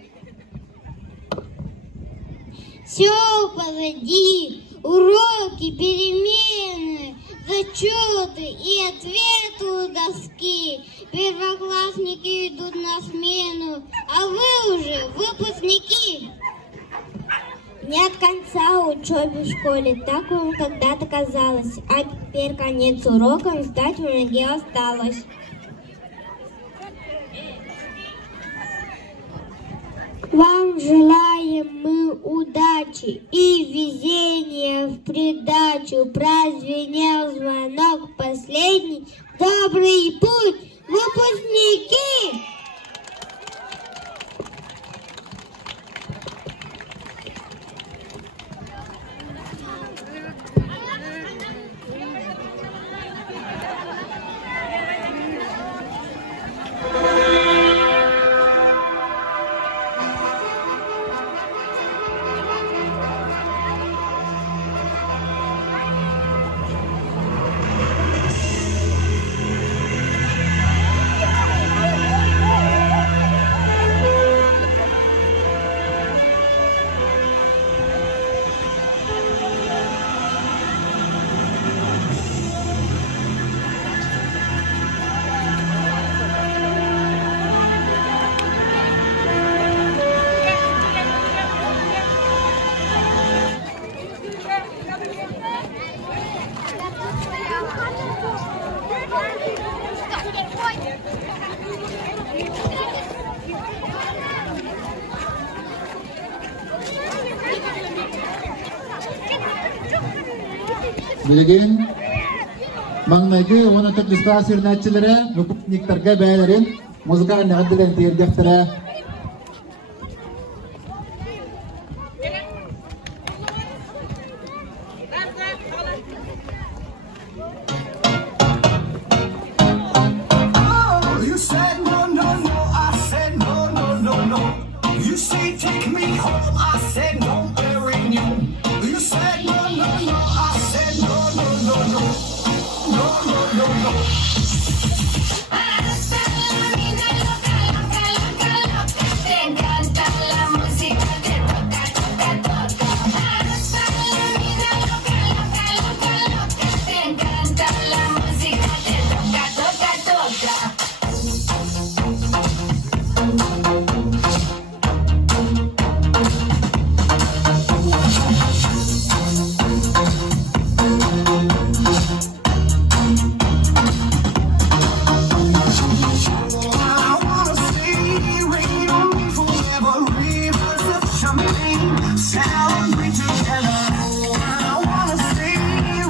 Все позади. Уроки, перемены, зачеты и ответы у доски. Первоклассники идут на смену, а вы уже выпускники. Нет конца учебе в школе, так вам когда-то казалось. А теперь конец урокам, ждать многие осталось. Вам желаем мы удачи и везения в придачу. Прозвенел звонок последний. Добрый путь, выпускники! Bilgin, mangnaygı ona tötlüspa sürnatçilere, nukupniktarga bəylərin, muzika nəqdilen tiyirgəftire. You said no, no, no, I said no, no, no, no. You say take me home, I said no, burying you. You said no, no, no, I said no, no, no, no. No, no, no, no. Te encanta la música, te toca, toca, toca. Te encanta la música, te toca, toca, toca. I wanna see rain on me forever, rivers of champagne, celebrate together. I wanna see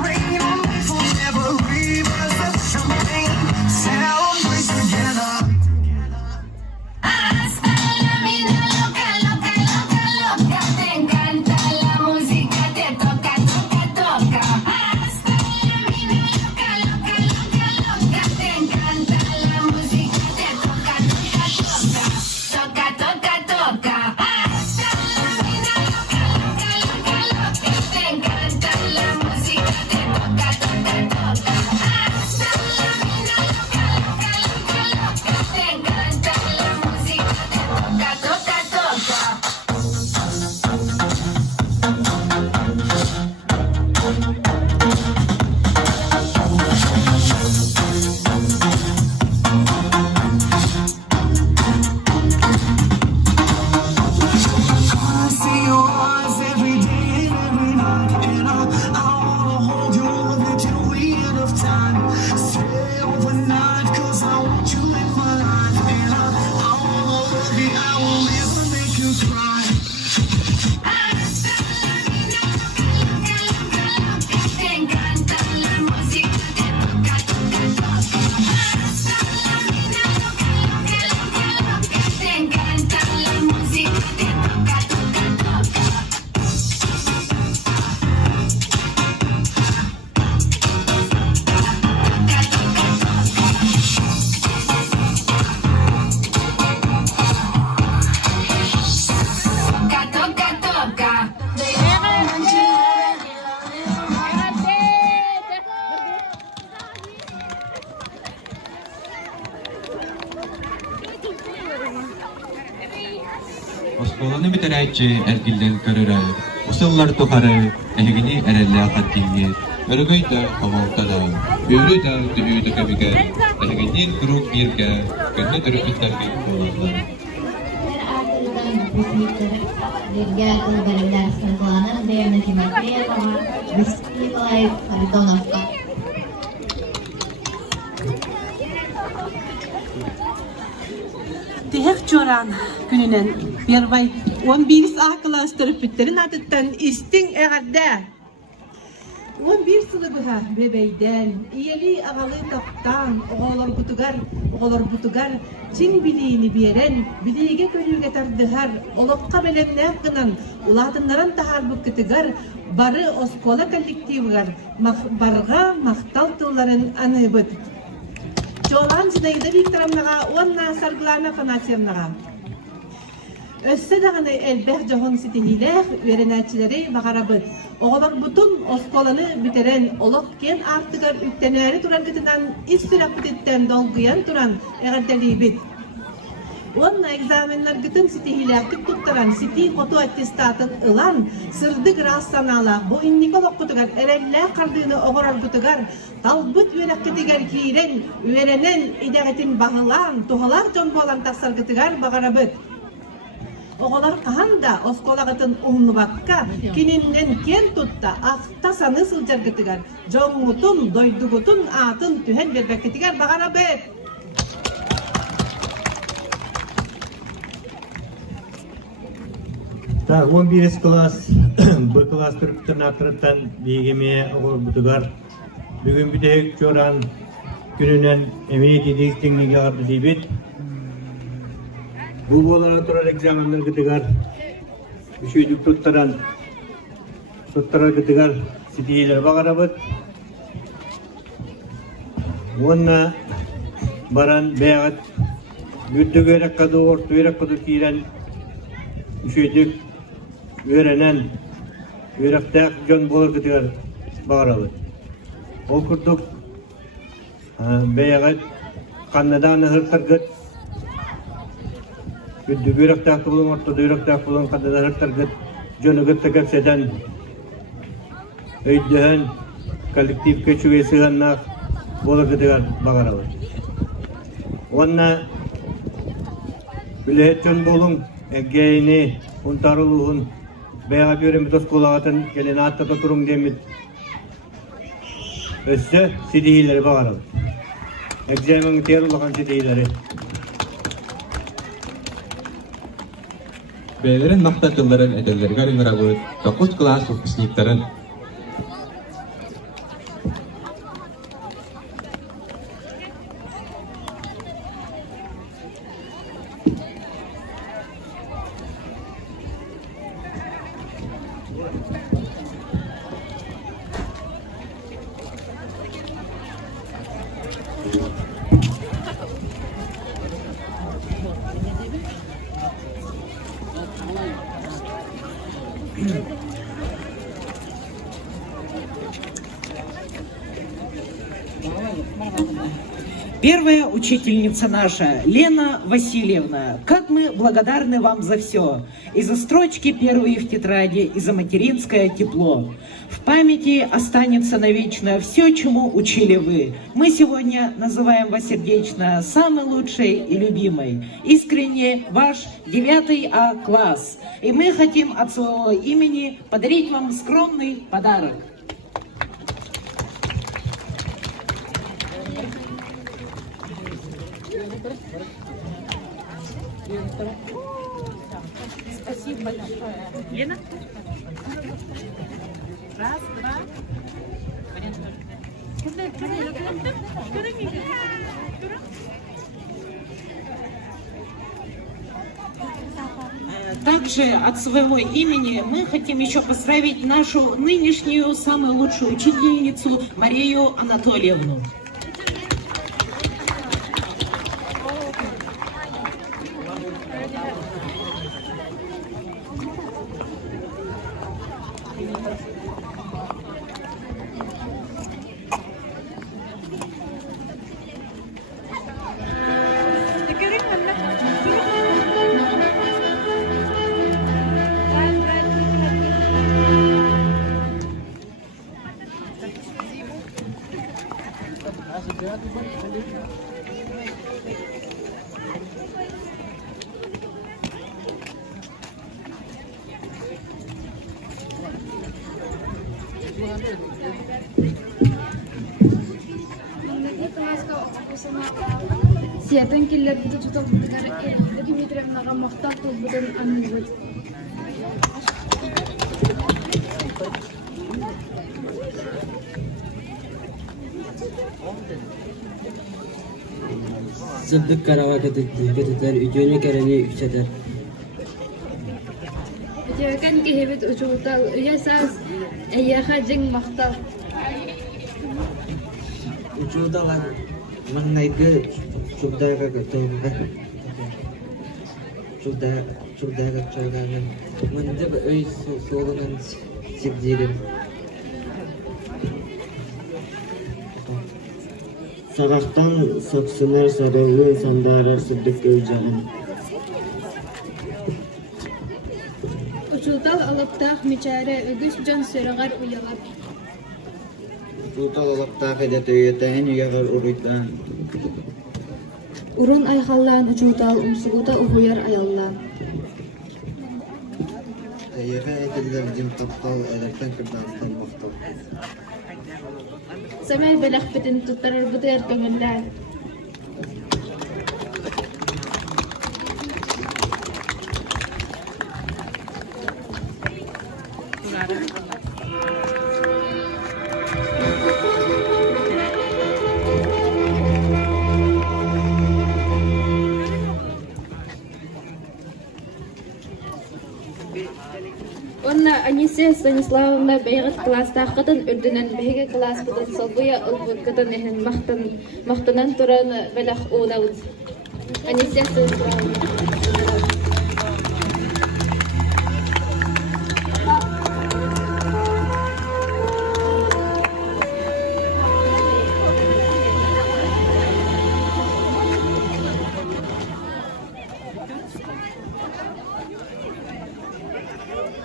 rain on me forever, rivers of champagne, celebrate together. Hasta la vida loca, loca, loca, loca. Te encanta la música, te toca, toca, toca. Hasta la vida loca, loca, loca, loca. Te encanta la música, te toca, toca, toca. Toca, toca, toca. Hasta la vida loca, loca, loca, loca. Te encanta la música, te toca, toca, toca. Hasta la vida loca, loca, loca, loca. Te encanta la música, te toca, toca, toca. I see your eyes every day and every night, and I wanna hold you until the end of time. Stay overnight, 'cause I want you in my life, and I wanna love you, I will never make you cry. Te encanta la música, te toca, toca, toca. Te encanta la música, te toca, toca, toca. Toca, toca, toca. Осколаны битерәйтче әргилден көрөрә. Усыллар тухары, әһигини әрәллә хаттинге, өргөй да хамалтала, өрі да түбүйді көбігер, әһигини тұруқ бирге, көнне түріпіттәрге болалар. Берге кылбарында сынғыланы Дэна Тимофееваға, Николай Харитоновқа. Тихек чоран күнүнен первай 11 А класс төрүпүттерин атыттан истиң эгерде 11 сыныбыха бебейден иели агалы токтан оголор бутугар чиң билиини берен билииге көрүүгө тардыхар олокка белемнеак гынан улаатыннаран тахарбык кытыгар бары оскола коллективгар барга мактал тылларын аныбыт Жолан Зинаида Викторовнаға, онна Сарглана Фанасьевнаға. Өссі дағаны әлбәқ жоғын сетігілер, өренәтчілері бағарабыд. Оғылар бұтын осколаны бітерен, олық кен артығар үттенәрі тұран күтінен ис сүрәк бүтеттен долғыян тұран әғардәлі бит. Онна экзаменлар күтін сетігілердік тұттаран, сети қоту аттестатын ылан, сырдық рас саналақ, бұ инникол оқытығар, әрәллә қардыны оғырар бұтығар, талбыт өрәккетігер кейрен, өренен идәғетін бағылан, тұғалар жон болан тақсаргытығар бағарабыт. Оғалар қағанда осколағытын ұңныбаққа, кеніннен кен тұтта, ақта саны сылжаргытығар, жоңғытын, дойдығытын, атын түхен бербәккетігер бағарабыт. Так, 11 класс, Б класс түріптін ақтырыттан бейгеме оғыр бұтығар. Бүгін бүтек жоран күнінен әмейет едекстіңнеге ағарды дейбет. Бұл болара тұрар экзаменлер күтігар. Үшүйдік тұттарар күтігар сетейлер бағарабыд. Онна баран бәғат бүттік өрек қады орты өрек қады кейрен үшүйдік өренен өректәк жон болыр күтігер бағарабыд. Ол күрдік бәйәғат қаннадан ұрттарғыт күрдік өректәк болын, ортады өректәк болын қаннадан ұрттарғыт жонығыт тәкәпседен өйдіғін коллектив көчуге сығаннақ болыр күтігер бағарабыд. Онна білет жон болын әгейіні ұнтарылуғын бәйға бөрімі тосколағатын келен аттата тұрым демет өсі сидейлері бағарабыд. Экзаменгі тер ұлаған сидейлері. Бәйлерін мақтатыларын әдерлерге рыңырабыд, 9 класс выпускниктарын. Первая учительница наша, Лена Васильевна, как мы благодарны вам за все. И за строчки первые в тетради, и за материнское тепло. В памяти останется навечно все, чему учили вы. Мы сегодня называем вас сердечно самой лучшей и любимой. Искренне ваш 9 А класс. И мы хотим от своего имени подарить вам скромный подарок. Спасибо большое. Лена? Раз, два. Также от своего имени мы хотим еще поздравить нашу нынешнюю самую лучшую учительницу Марию Анатольевну. Сиятын киллер бите чутак бутар Дмитриевнаға мақтақ толбутын анныбыт. Сырдык карава кететер, үйдені кәрені үксетер. Өтеукен кехебет ұчуғытал, үйесаз әйяға жың мақтал. Учудалар маңнайгы чулдайга көтөңгө. Чулдайга чойганын. Мындып өй солунун сирдигин. Сағақтан сапсынар сарылы сандарар сырдык өйжағын. Учултал алыптақ мечәрі үгіс жан сөрағар ұялар. Учултал алыптақ едет өйетәйін үйағар ұруйдан. Урын айхаллан учултал умсугута ұхуяр аяллан. Тәйеға әтелдер дим таптал, әлектен кірдастан мақтал. Сәмәй бәләқ бітін тұттарар бұтыр көңілләр. Онна Анисия Станиславовна бәйгіт класстақ қытын үрдінен бәйгі класс бұтын солбуя ұлбұт қытын әхін мақтынан тұран бәләқ оғынауыд. Анисия Станиславовна.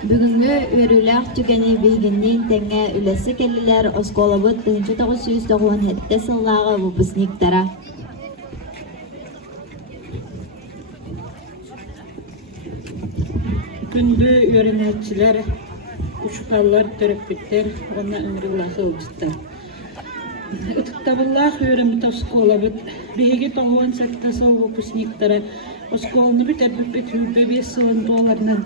Бүгінгі өріләқ түгені бейгіннен тәңе үләсі кәлілер осколабыт 1997 сыллағы выпускниктара. Күнді өрінәтчілер, ұшқалар, төріппеттер, оны үміріллағы ұлжыттар. Үтіктабыллақ өріміт осколабыт, бейге тоғуан сәттасыл выпускниктара, осколыны бүт әрбіппет үрбе 5 сылын доларынан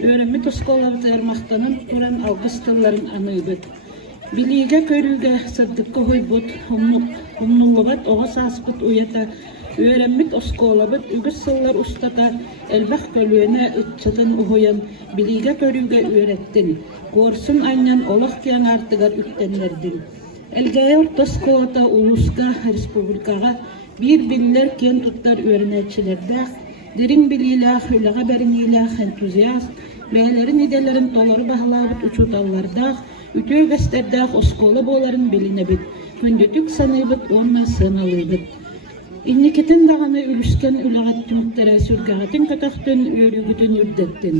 Өріміт осколабыт әрмақтанын тұран алғыстыларын анығыд. Біліге көрілге саддыққа хойбыт, ұмнулыбат оғас аспыт уята, өріміт осколабыт үгіс сыллар ұстақа әлбақ көлуіне үтчатын ұхойан біліге көрілге өреттін. Корсын айнан олық кең артығар үттенлердін. Әлгәйі орта сколата улуска республикаға бір білілер кен тұттар өрінәтшілердәқ, Дерин билилах, үләгә бәрнилах, энтузиаст, бәйләрен иделәрен толары баһалабыт учуталлардах, үтөгәстәрдах осколы боларын билинебит, күндүтүк саныбыт, онна сыналыбыт. Инникетен дағаны үлүскән үләгәт түміктәрә сүргәгәтен көтәхтен өрүгүтен үрдеттен.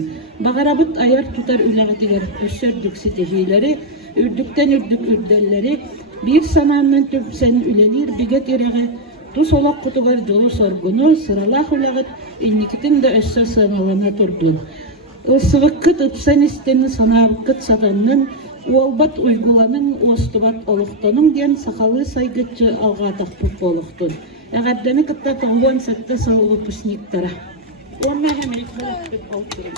Бағарабыт аяр тутар үләгәтигәр өссөрдүк ситехиләре, үрдүктен үрдүк үрдәлләре, бир сананнан төпсән үләлир бигет ерәгә Тус олақ құтығар жолы соргуну, сыралақ үләғыт, инникетін да өссі сыналана тұрдun. Осығыққыт ұтсан істені санабыққыт сағынның, уолбат ұйгуланын, остыбат олықтының ден сақалы сайгытчы алға тақпып болықтын. Әғаддені қытта тоғуан сәтті сылығы пүсниктара. Онна әмірік болықпет олықтырын.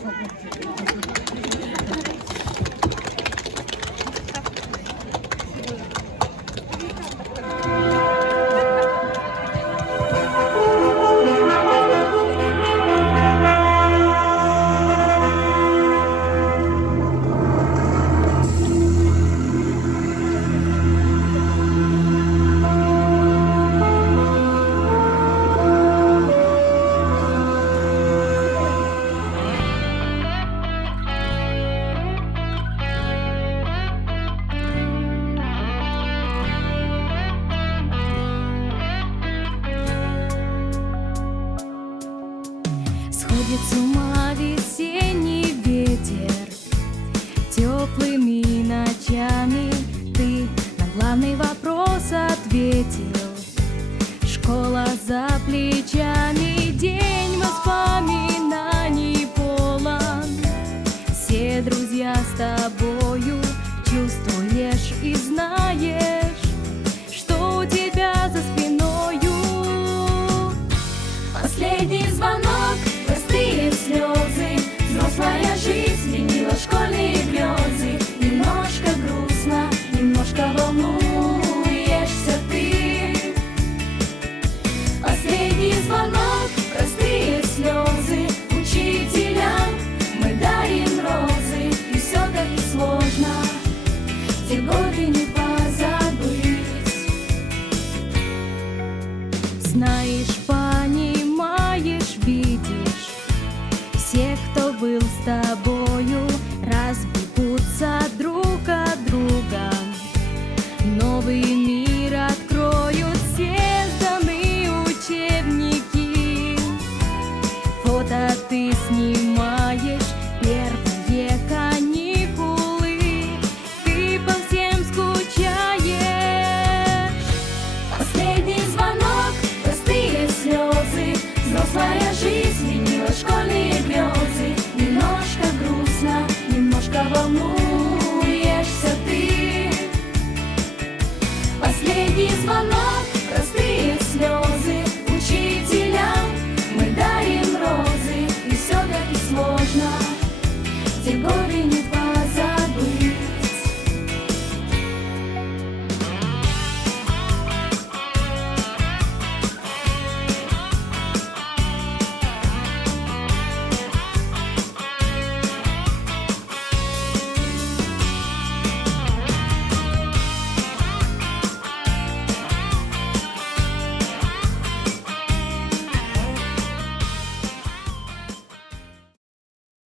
Сходит с ума весенний ветер, теплыми ночами ты на главный вопрос ответил. Школа за плечами, день воспоминаний полон. Все друзья с тобою, чувствуешь и знаешь, что у тебя за спиною. Последний звонок, простые слезы, взрослая жизнь сменила школьные грезы. Немножко грустно, немножко волнуешься ты. Последний звонок, простые слезы, учителям мы дарим розы. И все-таки сложно те годы не позабыть. Знаешь, понимаешь, видишь, все, кто был с тобою, разбегутся друг от друга. Новый мир откроют все сданные учебники. Фото ты снимаешь, первые каникулы, ты по всем скучаешь. Последний звонок, простые слезы, взрослая жизнь сменила школьные грезы. Немножко грустно, немножко волнует.